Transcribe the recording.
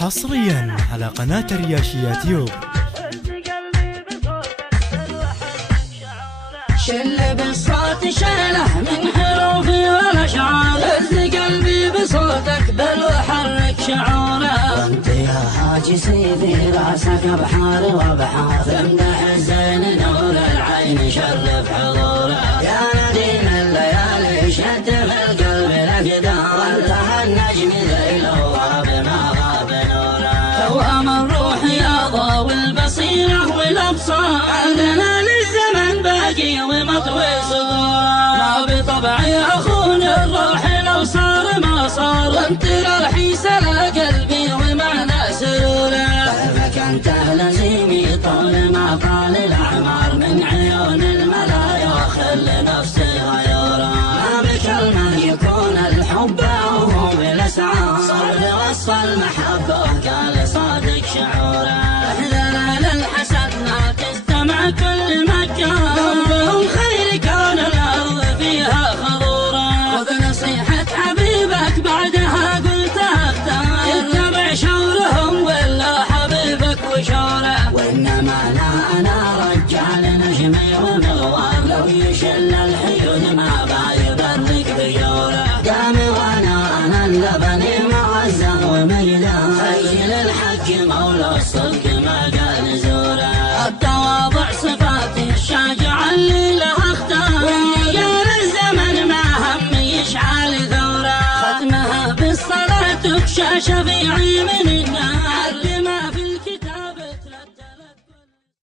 حصريا على قناة الرياشية تيوب. شل بالصوت شله من حروفي والاشعار، هز قلبي بصوتك بل وحرك شعوره. وانت يا حاج سيدي راسك بحار وبحار، تمدح الزين نور العين شرف حضوره. يا نديم الليالي شد في القلب الاقدار، وانتهى النجم ذيله وبما غاب نوره. توأم الروح يا ضوء البصيره والابصار، عندنا للزمن باقي ومطوي صدوره. ما بطبعي اخون الروح لو صار ما صار، وانت روحي سلا قلبي ومعنى سروره. طيبك انت لزيمي طول ما طال الاعمار، من عيون الملايا وخل نفسي غيوره. ما بكلمه يكون الحب وهو بالاسعار، صار وصف المحبه وقال صادق شعوره. احذر للحسد لا تستمع كل مكان، ربهم خير كون الارض فيها خضوره. خذ نصيحه حبيبك بعدها قلتها اختار، اتبع شورهم ولا حبيبك وشوره. وانما لا انا رجال نجمي ومغوار، لو يشل الحيود ما بايبرك بجوره. دامي وانا اللبني معزه وميدان، سجل الحق مولى الصدق ما قال زوره. التواضع صفاتي الشاجعه اللي لها اختار، ورجال الزمن ما هم يشعل ثوره. ختمها بالصلاه تخشى شفيعي من